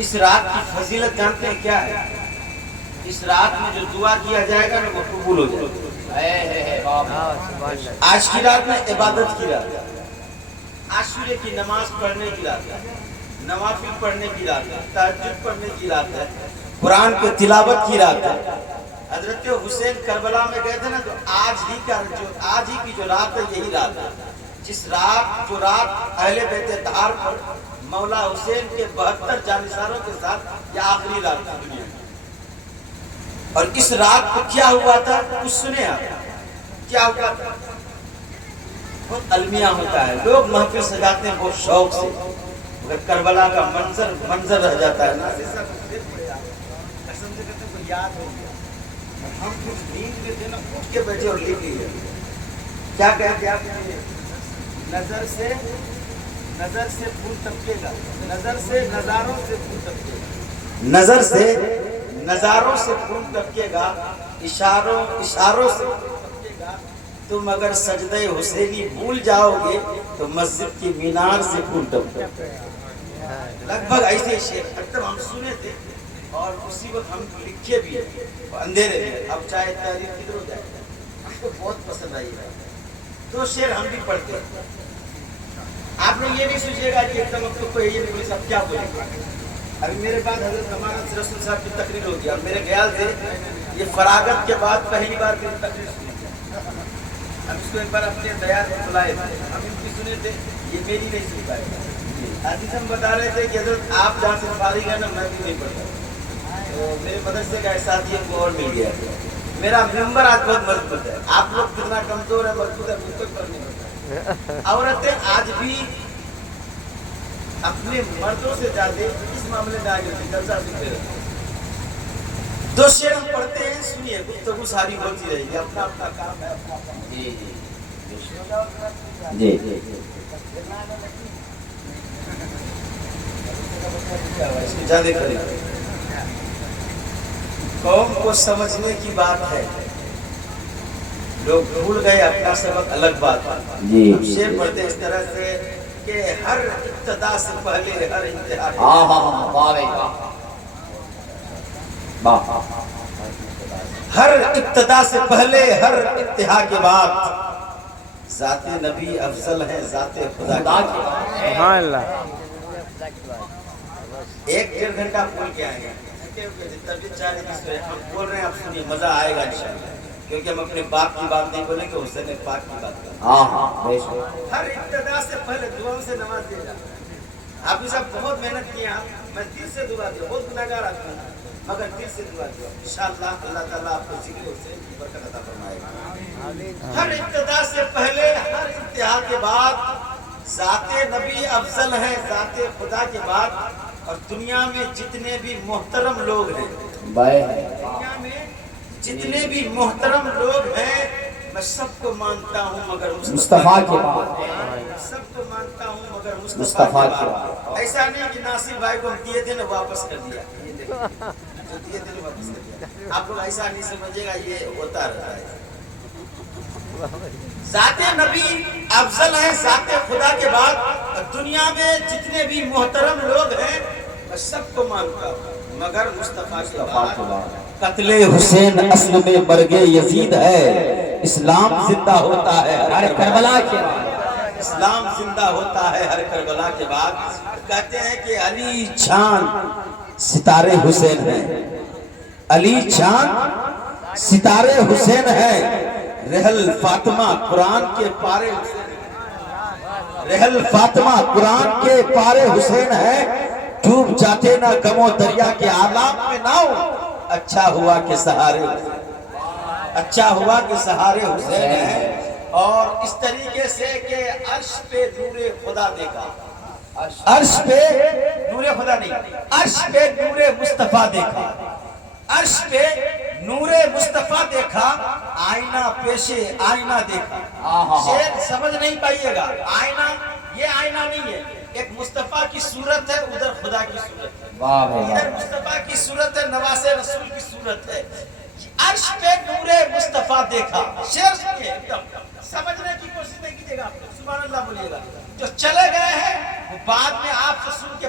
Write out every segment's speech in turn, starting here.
اس رات کی فضیلت جانتے ہیں کیا ہے؟ اس رات میں جو دعا کیا جائے گا نا وہ قبول ہو جائے گا۔ آج کی رات میں عبادت کی رات ہے، عاشورے کی نماز پڑھنے کی رات ہے، نوافل پڑھنے کی رات ہے، تہجد پڑھنے کی رات ہے، قرآن کی تلاوت کی رات ہے۔ حضرت حسین کربلا میں گئے تھے نا، تو آج ہی کی جو رات ہے یہی رات ہے، جس رات جو رات اہل بیت طاہر پر مولا حسین کے 72 جانثاروں کے ساتھ یہ آخری رات تھی دنیا میں۔ اور اس رات کو کیا ہوا تھا کچھ سنے آپ؟ کیا ہوا تھا؟ بہت المیہ ہوتا ہے، لوگ محفل سجاتے ہیں بہت شوق سے، مگر کربلا کا منظر رہ جاتا ہے نا، قسم سے کہتے ہیں کوئی یاد ہو گیا، ہم کچھ نیند میں تھے نا، اٹھ کے بیٹھے اور لکھ لیے۔ کیا کہتے ہیں آپ؟ نظر سے پھول ٹپکے گا، نظر سے نظاروں سے پھول ٹپکے گا، نظر سے نظاروں سے پھول ٹپکے گا، اشاروں سے پھول ٹپکے گا، تم اگر سجدہ حسینی بھول جاؤ گے تو مسجد کی مینار سے پھول ٹپکے گا۔ لگ بھگ ایسے شعر تب ہم سنے تھے اور اسی وقت ہم لکھے بھی ہیں، اندھیرے میں۔ اب چاہے تحریر کدھر ہو جائے ہم کو بہت پسند آئی ہے، تو شعر ہم بھی پڑھتے ہیں۔ آپ نے یہ نہیں سوچیے گا کہ ایک دم اب تو یہ نہیں بولی سب کیا بولے گا۔ ابھی میرے بعد حضرت امانت رسول صاحب کی تقریر ہوگی، اور میرے خیال سے یہ فراغت کے بعد پہلی بار میری تقریر سنی تھی۔ ہم اس کو ایک بار اپنے بیان میں بلائے تھے، ہم ان کی سنے تھے، یہ میری نہیں سن پائے۔ عزیز ہم بتا رہے تھے کہ حضرت آپ جہاں سے فارغ ہیں نا، میں بھی نہیں پڑھتا، تو میرے مدرسے کا احساس یہ کو اور مل گیا۔ میرا ممبر آج بہت مضبوط ہے، آپ لوگ کتنا کمزور ہے مضبوط ہے مجھ تک پر نہیں ہوتا۔ عورتیں آج بھی اپنے مردوں سے زیادہ اس معاملے میں آگے ہوتی، جلسہ سنتے رہتے۔ دو شعر ہم پڑھتے ہیں، سنیے، گفتگو ساری ہوتی رہے گی، اپنا اپنا کام ہے، اپنا اپنا۔ جی جی جی اس کی زیادہ کریں۔ قوم کو سمجھنے کی بات ہے، لوگ بھول گئے اپنا سبق، الگ بات ہے۔ ہم شعر پڑھتے اس طرح سے کہ ہر ابتدا سے پہلے ہر انتہا ہر ابتدا سے پہلے ہر انتہا کے بعد ذات نبی افضل ہے ذات خدا کی۔ سبحان اللہ۔ ایک 1.5 گھنٹہ بول کے آئے ہیں، طبیعت چاہ رہی ہے، ہم بول رہے ہیں، آپ سنیے، مزہ آئے گا انشاءاللہ، کیونکہ ہم اپنے باپ کی بات نہیں بولیں گے، حسین پاک کی بات کریں۔ ہر ابتدا سے پہلے دعاؤں سے نواز دیا جاتا ہے۔ آپ صاحب بہت محنت کی ہیں، میں دل سے دعا دیا، بہت گناہگار آدمی ہوں مگر دل سے دعا دیا، انشاءاللہ اللہ تعالیٰ آپ کو ذکر حسین کی برکت عطا فرمائے گا۔ ہر ابتدا سے پہلے ہر انتہا کے بعد ذات نبی افضل ہے ذات خدا کے بعد، اور دنیا میں جتنے بھی محترم لوگ ہیں، دنیا میں جتنے بھی محترم لوگ ہیں، میں سب کو مانتا ہوں مگر مصطفیٰ کے بعد، سب کو مانتا ہوں مگر مصطفیٰ کے بعد۔ ایسا نہیں کہ ناصر بھائی کو ہم دیے تھے نا واپس کر دیا، جو دیے تھے نا واپس کر دیا، آپ لوگ ایسا نہیں سمجھے گا، یہ ہوتا رہتا ہے۔ ذات نبی افضل ہے ذات خدا کے بعد، دنیا میں جتنے بھی محترم لوگ ہیں میں سب کو مانتا ہوں مگر مصطفیٰ کے بعد۔ قتل حسین اصل میں مرگ یزید ہے، اسلام زندہ ہوتا ہے ہر کربلا کے بعد، اسلام زندہ ہوتا ہے ہر کربلا کے بعد۔ کہتے ہیں کہ علی جان ستارے حسین ہیں، علی جان ستارے حسین ہیں، رحل فاطمہ قرآن کے پارے حسین ہیں، رحل فاطمہ قرآن کے پارے حسین ہیں، ڈوب جاتے نہ غم و دریا کے عالم میں ناؤ، اچھا ہوا کہ سہارے حسین، اچھا ہوا کہ سہارے حسین ہیں۔ اور اس طریقے سے کہ عرش پہ نور خدا دیکھا، عرش پہ نور خدا نہیں، عرش پہ نور مصطفیٰ دیکھا، عرش پہ نور مصطفیٰ دیکھا، آئینہ پیشے آئینہ دیکھا۔ شعر سمجھ نہیں پائیے گا، آئینہ یہ آئینہ نہیں ہے، ایک مصطفیٰ کی صورت ہے، ادھر خدا کی صورت ہے، ادھر مصطفیٰ کی صورت ہے، نواز رسول کی صورت ہے۔ عرش پہ نور مصطفیٰ دیکھا، شعر سنیے، سمجھنے کی کوشش نہیں کیجیے گا، سبحان اللہ بولیے گا۔ جو چلے گئے ہیں وہ بعد میں آپ سے سن کے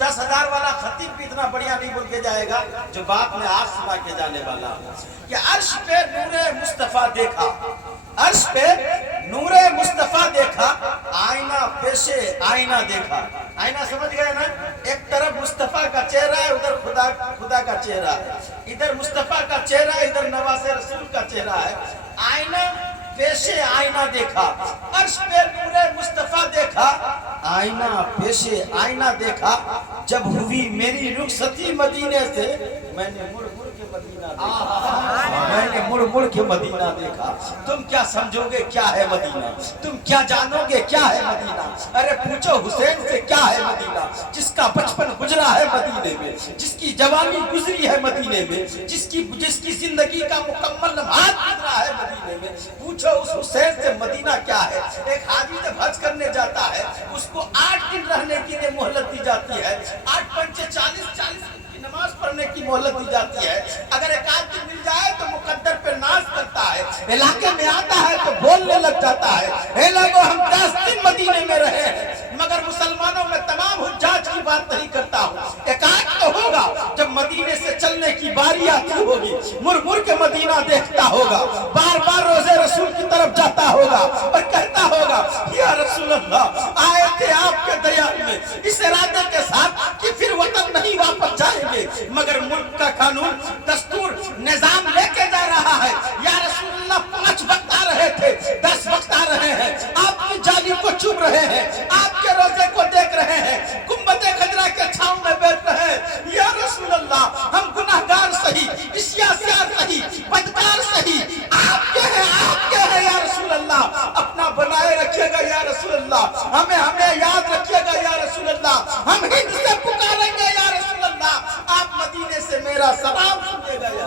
10,000 والا خطیب بھی اتنا بڑھیا نہیں بول کے جائے گا جو بعد میں آپ سنا کے جانے والا. کہ عرش پہ نور مصطفیٰ دیکھا, عرش پہ نور مصطفیٰ دیکھا, آئینہ پیشے آئینہ دیکھا. آئینہ سمجھ گئے نا, ایک طرف مصطفیٰ کا چہرہ ہے, ادھر خدا کا چہرہ ہے, ادھر مصطفیٰ کا چہرہ ہے, ادھر نواز رسول کا چہرہ ہے. آئینہ پیشے آئینہ دیکھا, عرش پہ نور مصطفیٰ دیکھا, آئینہ پیشے آئینہ دیکھا. جب ہوئی میری رخصتی مدینے سے میں نے مڑ مڑ کے مدینہ دیکھا, میں نے مڑ مڑ کے مدینہ دیکھا. تم کیا سمجھو گے کیا ہے مدینہ, تم کیا جانو گے کیا ہے مدینہ. ارے پوچھو حسین سے کیا ہے مدینہ, جس کا بچپن گزرا ہے مدینے میں, جس کی جوانی گزری ہے مدینے میں, جس کی زندگی کا مکمل لمحات گزرا ہے مدینے میں. پوچھو اس حسین سے مدینہ کیا ہے. ایک حاجی جب حج کرنے جاتا ہے اس کو 8 دن رہنے کے لیے مہلت دی جاتی ہے, 8 پنچے 40 کی نماز پڑھنے کی مہلت دی جاتی ہے. اگر ایک آدمی مل جائے تو مقدر پہ ناز کرتا ہے, علاقے میں آتا ہے تو بولنے لگ جاتا ہے, اے لوگو ہم 10 دن مدینے میں رہے ہیں مگر مسلمانوں میں تمام حجاج کی بات نہیں کرتا ہوں. ایک آدھ تو ہوگا جب مدینے سے چلنے کی باری آتی ہوگی مر مر کے مدینہ دیکھتا ہوگا, بار بار روزے رسول کی طرف جاتا ہوگا اور کہتا ہوگا یا رسول اللہ آئے تھے آپ کے دیار میں اس ارادے کے ساتھ کہ پھر وطن نہیں واپس جائیں گے, مگر ملک کا قانون دستور نظام لے کے جا رہا ہے. یا رسول اللہ 5 وقت آ رہے تھے, 10 وقت آ رہے ہیں, آپ کی جالی کو چوم رہے ہیں, آپ کے روزے کو دیکھ رہے ہیں, گنبد خضرا کے چھاؤں میں بیٹھ رہے ہیں. یا رسول اللہ ہم گناہگار سہی, عصیان سہی, بدکار سہی, آپ کے ہیں یا رسول اللہ, اپنا بنائے رکھیے گا یا رسول اللہ, ہمیں یاد رکھیے گا یا رسول اللہ, ہم ہند سے پکاریں گے یا رسول اللہ, آپ مدینے سے میرا سلام سنیے گا یا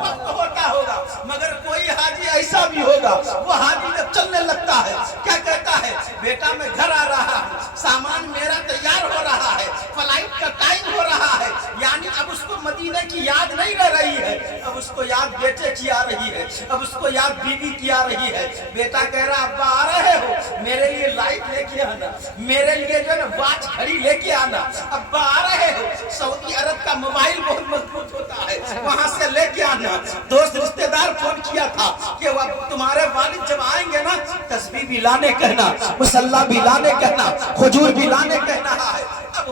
وقت ہوتا ہوگا. مگر کوئی حاجی ایسا بھی ہوگا, وہ حاجی جب چلنے لگتا ہے کیا کہتا ہے, بیٹا میں گھر آ رہا ہوں, سامان میرا تیار ہو رہا ہے, فلائٹ کا ٹائم ہو رہا ہے. یعنی اب اس کو مدینے کی یاد نہیں رہ رہی ہے, اب اس کو یاد بیٹے کی آ رہی ہے, اب اس کو یاد بیوی کی آ رہی ہے. بیٹا کہہ رہا ابا آ رہے ہو, میرے لیے لائٹ لے کے آنا, میرے لیے جو ہے نا واچ گھڑی لے کے آنا. ابا آ رہے ہو, سعودی عرب کا موبائل بہت مضبوط ہوتا ہے, وہاں سے لے کے آنا. دوست رشتہ دار فون کیا تھا کہ وہ تمہارے والد جب آئیں گے نا تسبیح بھی لانے کہنا, مصلی بھی لانے کہنا, کھجور بھی لانے کہنا ہے. اب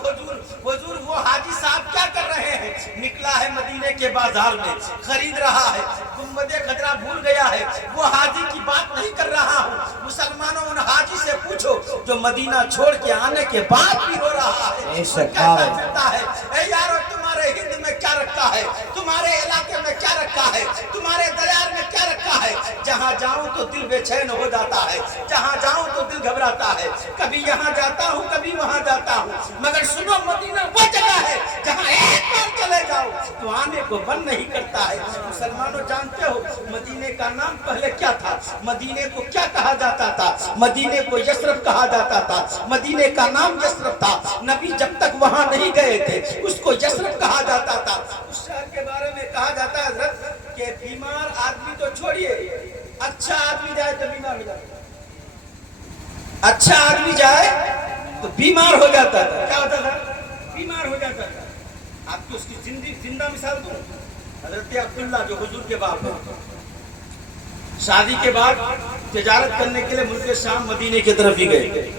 حضور وہ حاجی صاحب کیا کر رہے ہیں, نکلا ہے مدینے کے بازار میں, خرید رہا ہے, گنبد خضرا بھول گیا ہے, وہ حاجی کی بات نہیں کر رہا ہوں. مسلمانوں ان حاجی سے پوچھو جو مدینہ چھوڑ کے آنے کے بعد بھی رو رہا ہے, کہتا پھرتا ہے اے یارو تمہارے ہند میں کیا رکھا ہے, تمہارے علاقے میں کیا رکھا ہے, تمہارے دیار میں کیا رکھا ہے. جہاں جاؤں تو دل بے چین ہو جاتا ہے, جہاں جاؤں تو دل گھبراتا ہے, کبھی یہاں جاتا ہوں کبھی وہاں جاتا ہوں. مگر سنو مدینہ وہ جگہ ہے جہاں ایک بار چلے جاؤ تو آنے کو من نہیں کرتا ہے. مسلمانوں جانتے ہو مدینے کا نام پہلے کیا تھا, مدینے کو کیا کہا جاتا تھا, مدینے کو یثرب کہا جاتا تھا. مدینے کا نام یثرب تھا, نبی جب تک وہاں نہیں گئے تھے اس کو یثرب کہا جاتا تھا. اس شہر کے بارے میں کہا جاتا ہے حضرت کہ بیمار آدمی تو چھوڑیے, اچھا آدمی جائے تو بیمار ہو جاتا, اچھا آدمی جائے تو بیمار ہو جاتا تھا. کیا ہوتا تھا, بیمار ہو جاتا تھا. آپ کو اس کی زندہ مثال دوں, حضرت عبداللہ جو حضور کے باپ ہیں, شادی کے بعد تجارت کرنے کے لیے ملک شام مدینے کی طرف ہی گئے,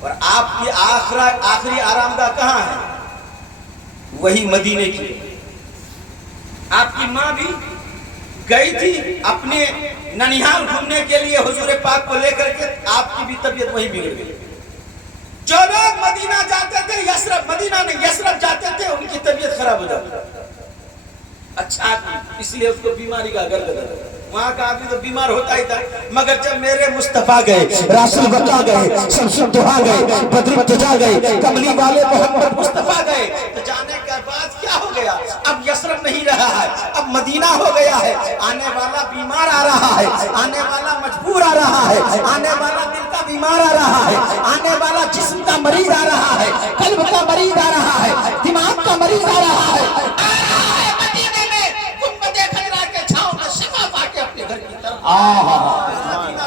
اور آپ کی آخری آرامدہ کہاں ہے, وہی مدینے کی. آپ کی ماں بھی گئی تھی اپنے ننیحال گھومنے کے لیے حضور پاک کو لے کر کے, آپ کی بھی طبیعت وہی بگڑ گئی. جو لوگ مدینہ جاتے تھے یثرب, مدینہ نہیں یثرب جاتے تھے, ان کی طبیعت خراب ہو جاتی. اچھا اس لیے اس کو بیماری کا گھر لگا, وہاں کا آدمی تو بیمار ہوتا ہی تھا. مگر جب میرے مصطفیٰ گئے, رسول بتا گئے, شمشم دہا گئے, بدر تجا گئے, کملی والے محمد مصطفیٰ گئے, تو جانے کے بعد کیا ہو گیا, اب یثرب نہیں رہا ہے, اب مدینہ ہو گیا ہے. آنے والا بیمار آ رہا ہے, آنے والا مجبور آ رہا ہے, آنے والا دل کا بیمار آ رہا ہے, آنے والا جسم کا مریض آ رہا ہے, قلب کا مریض آ رہا ہے, دماغ کا مریض آ رہا ہے. مدینہ